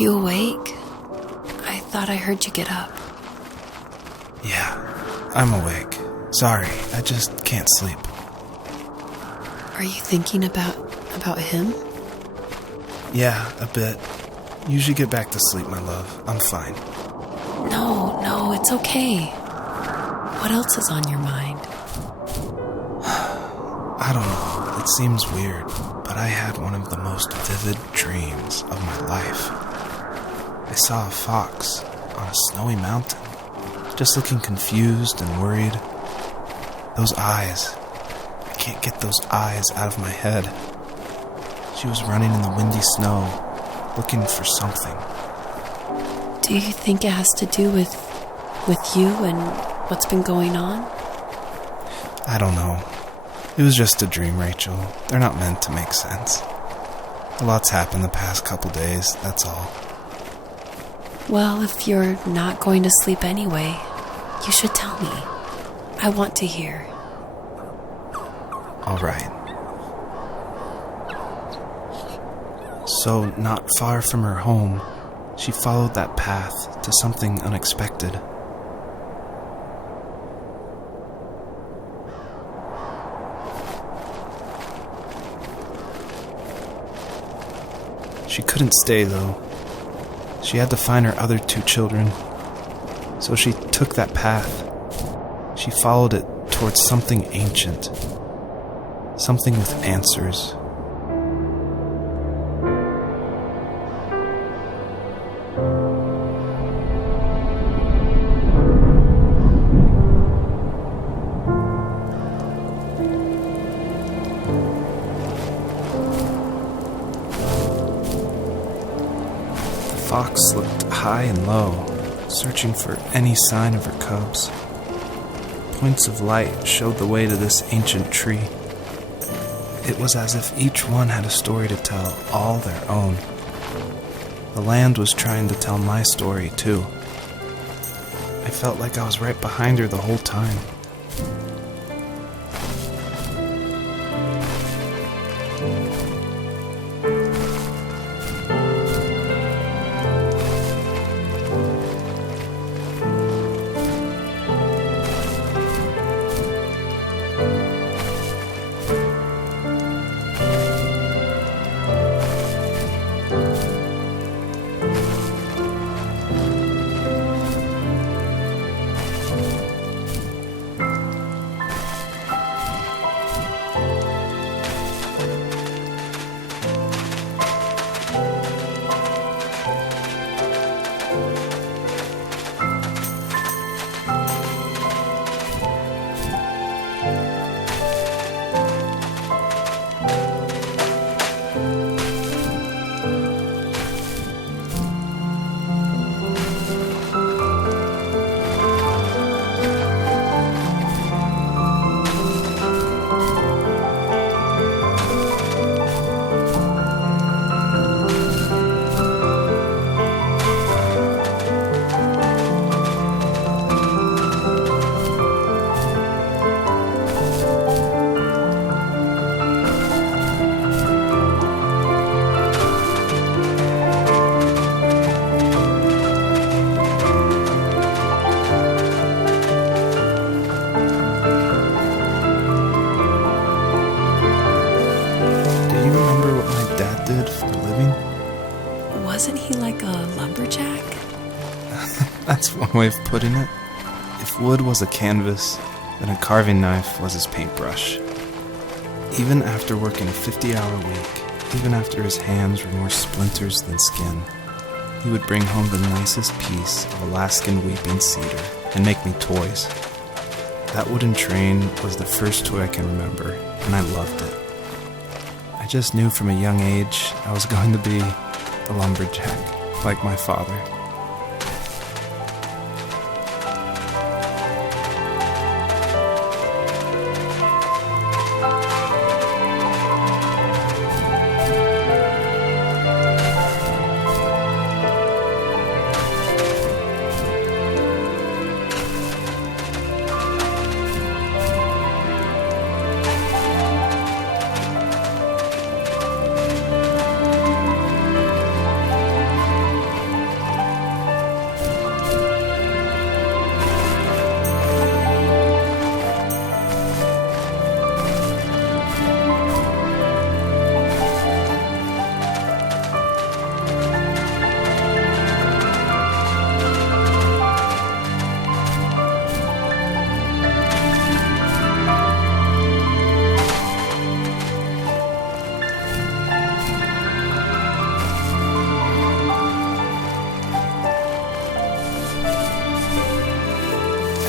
you awake? I thought I heard you get up. Yeah, I'm awake. Sorry, I just can't sleep. Are you thinking about him? Yeah, a bit. Usually get back to sleep, my love. I'm fine. No, it's okay. What else is on your mind? I don't know. It seems weird, but I had one of the most vivid dreams of my life. I saw a fox on a snowy mountain, just looking confused and worried. Those eyes. I can't get those eyes out of my head. She was running in the windy snow, looking for something. Do you think it has to do with you and what's been going on? I don't know. It was just a dream, Rachel. They're not meant to make sense. A lot's happened the past couple days, that's all. Well, if you're not going to sleep anyway, you should tell me. I want to hear. All right. So, not far from her home, she followed that path to something unexpected. She couldn't stay, though. She had to find her other 2 children. So she took that path. She followed it towards something ancient. Something with answers. The fox looked high and low, searching for any sign of her cubs. Points of light showed the way to this ancient tree. It was as if each one had a story to tell, all their own. The land was trying to tell my story, too. I felt like I was right behind her the whole time. Did for a living? Wasn't he like a lumberjack? That's one way of putting it. If wood was a canvas, then a carving knife was his paintbrush. Even after working a 50-hour week, even after his hands were more splinters than skin, he would bring home the nicest piece of Alaskan weeping cedar and make me toys. That wooden train was the first toy I can remember, and I loved it. I just knew from a young age I was going to be a lumberjack, like my father.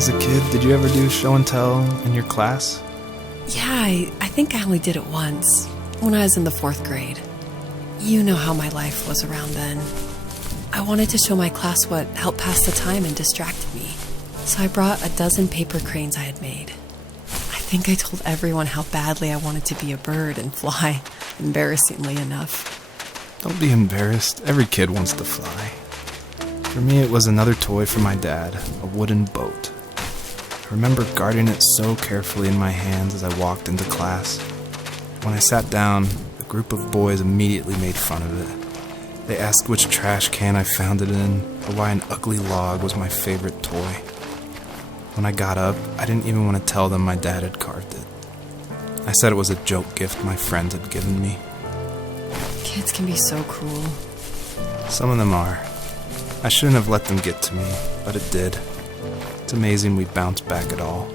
As a kid, did you ever do show and tell in your class? Yeah, I think I only did it once, when I was in the 4th grade. You know how my life was around then. I wanted to show my class what helped pass the time and distracted me. So I brought a dozen paper cranes I had made. I think I told everyone how badly I wanted to be a bird and fly, embarrassingly enough. Don't be embarrassed. Every kid wants to fly. For me, it was another toy from my dad, a wooden boat. I remember guarding it so carefully in my hands as I walked into class. When I sat down, a group of boys immediately made fun of it. They asked which trash can I found it in, or why an ugly log was my favorite toy. When I got up, I didn't even want to tell them my dad had carved it. I said it was a joke gift my friends had given me. Kids can be so cruel. Some of them are. I shouldn't have let them get to me, but it did. It's amazing we bounced back at all.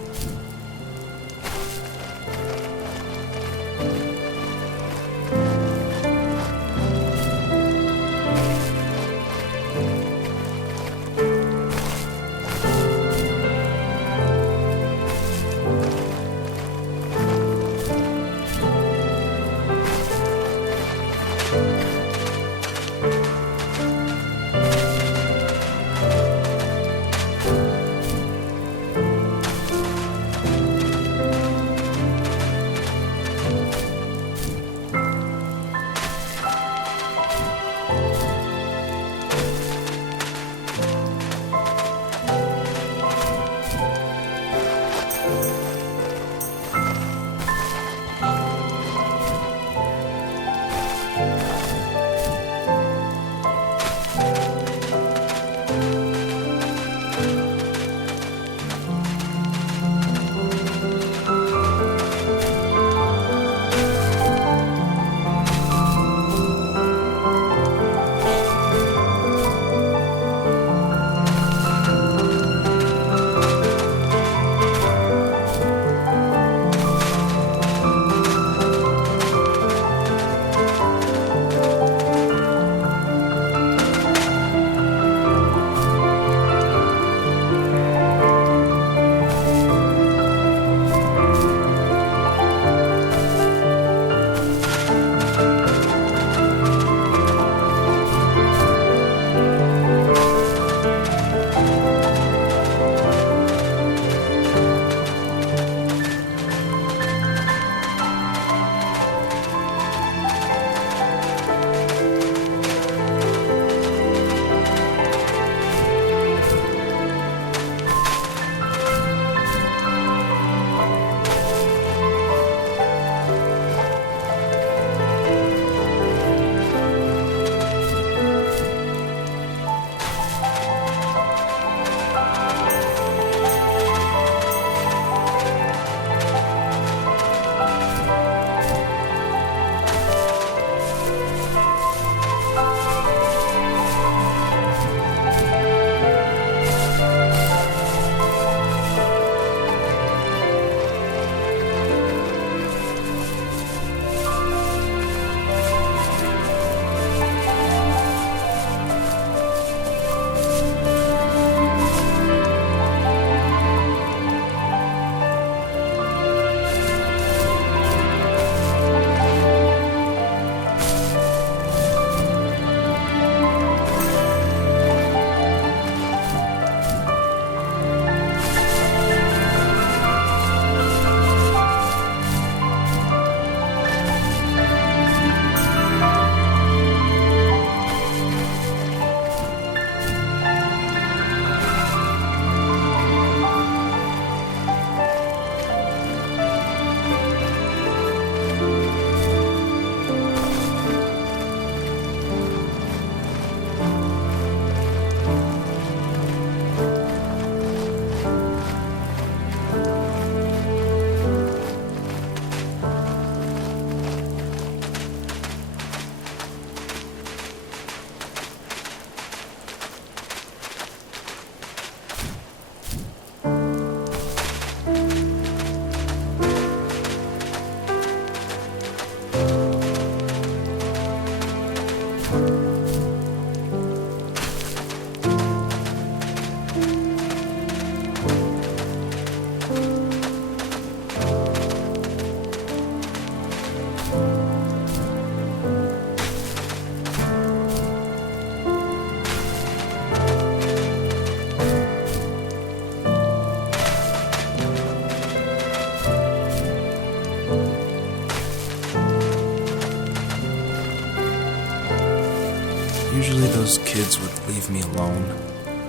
Usually those kids would leave me alone,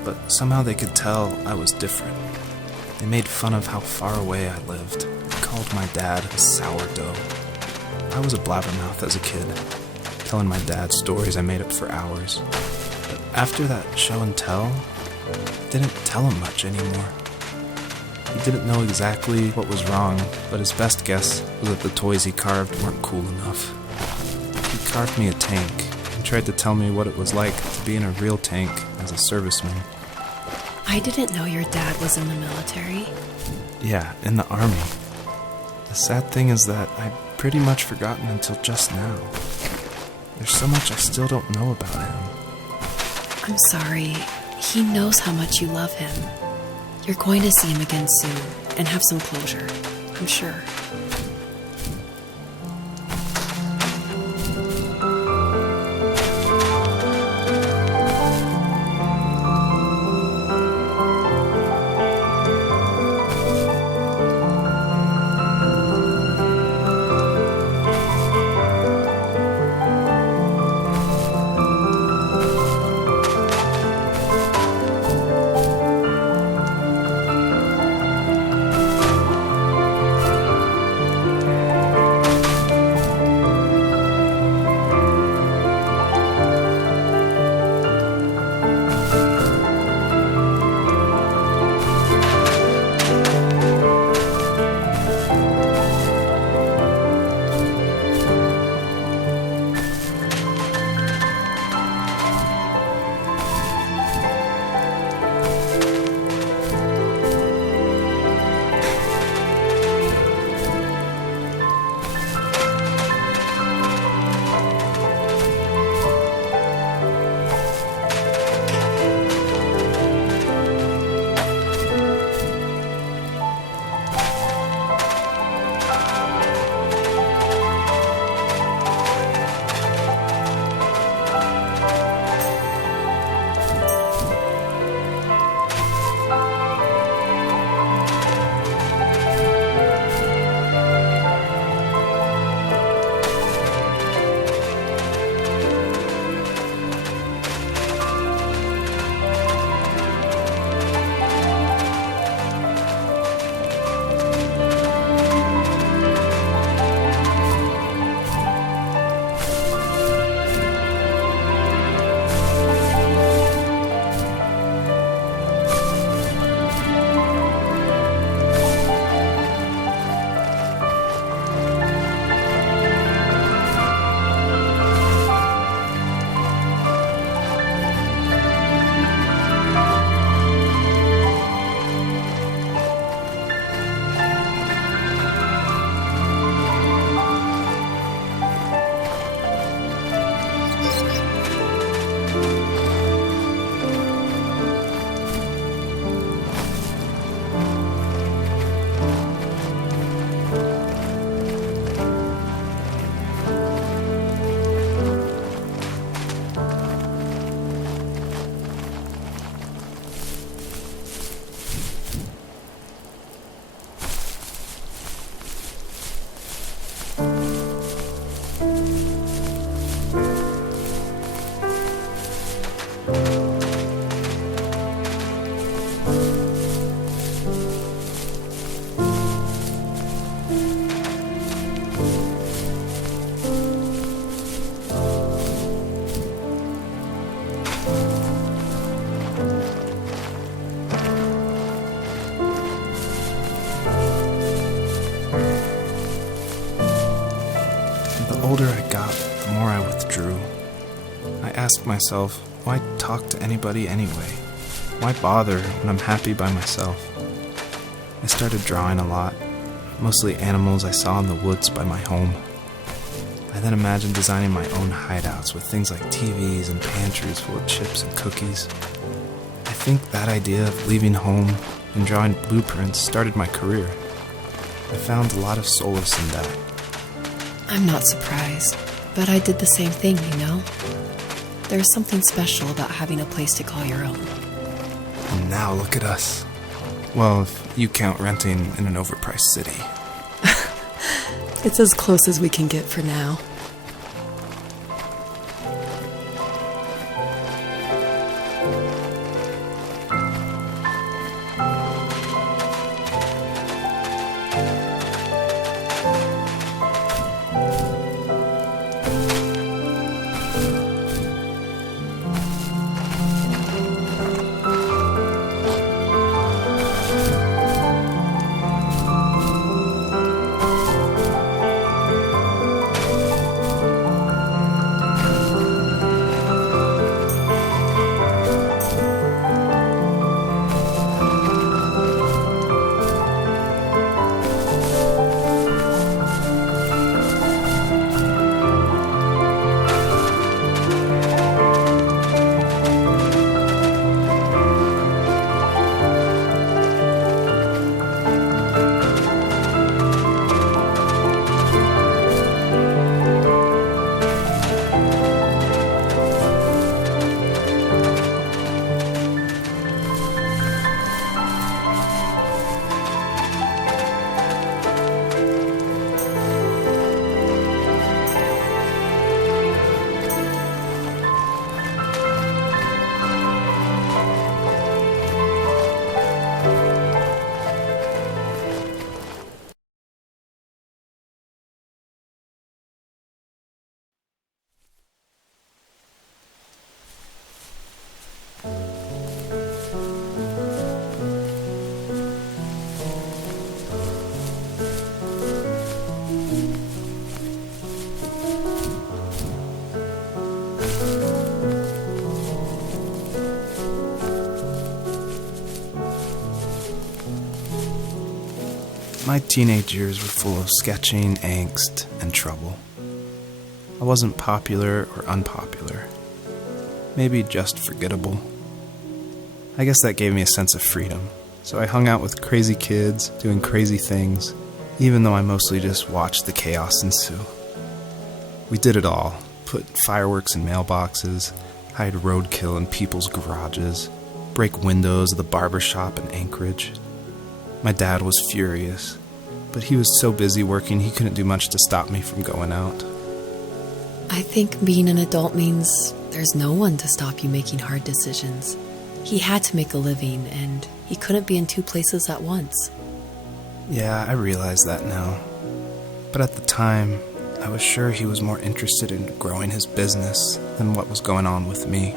but somehow they could tell I was different. They made fun of how far away I lived. They called my dad a sourdough. I was a blabbermouth as a kid, telling my dad stories I made up for hours. But after that show and tell, I didn't tell him much anymore. He didn't know exactly what was wrong, but his best guess was that the toys he carved weren't cool enough. He carved me a tank and tried to tell me what it was like to be in a real tank as a serviceman. I didn't know your dad was in the military. Yeah, in the army. The sad thing is that I'd pretty much forgotten until just now. There's so much I still don't know about him. I'm sorry. He knows how much you love him. You're going to see him again soon and have some closure, I'm sure. older I got, the more I withdrew. I asked myself, why talk to anybody anyway? Why bother when I'm happy by myself? I started drawing a lot, mostly animals I saw in the woods by my home. I then imagined designing my own hideouts with things like TVs and pantries full of chips and cookies. I think that idea of leaving home and drawing blueprints started my career. I found a lot of solace in that. I'm not surprised, but I did the same thing, you know? There's something special about having a place to call your own. And now look at us. Well, if you count renting in an overpriced city. It's as close as we can get for now. My teenage years were full of sketching, angst, and trouble. I wasn't popular or unpopular. Maybe just forgettable. I guess that gave me a sense of freedom, so I hung out with crazy kids, doing crazy things, even though I mostly just watched the chaos ensue. We did it all. Put fireworks in mailboxes, hide roadkill in people's garages, break windows of the barber shop in Anchorage. My dad was furious, but he was so busy working he couldn't do much to stop me from going out. I think being an adult means there's no one to stop you making hard decisions. He had to make a living, and he couldn't be in two places at once. Yeah, I realize that now. But at the time, I was sure he was more interested in growing his business than what was going on with me.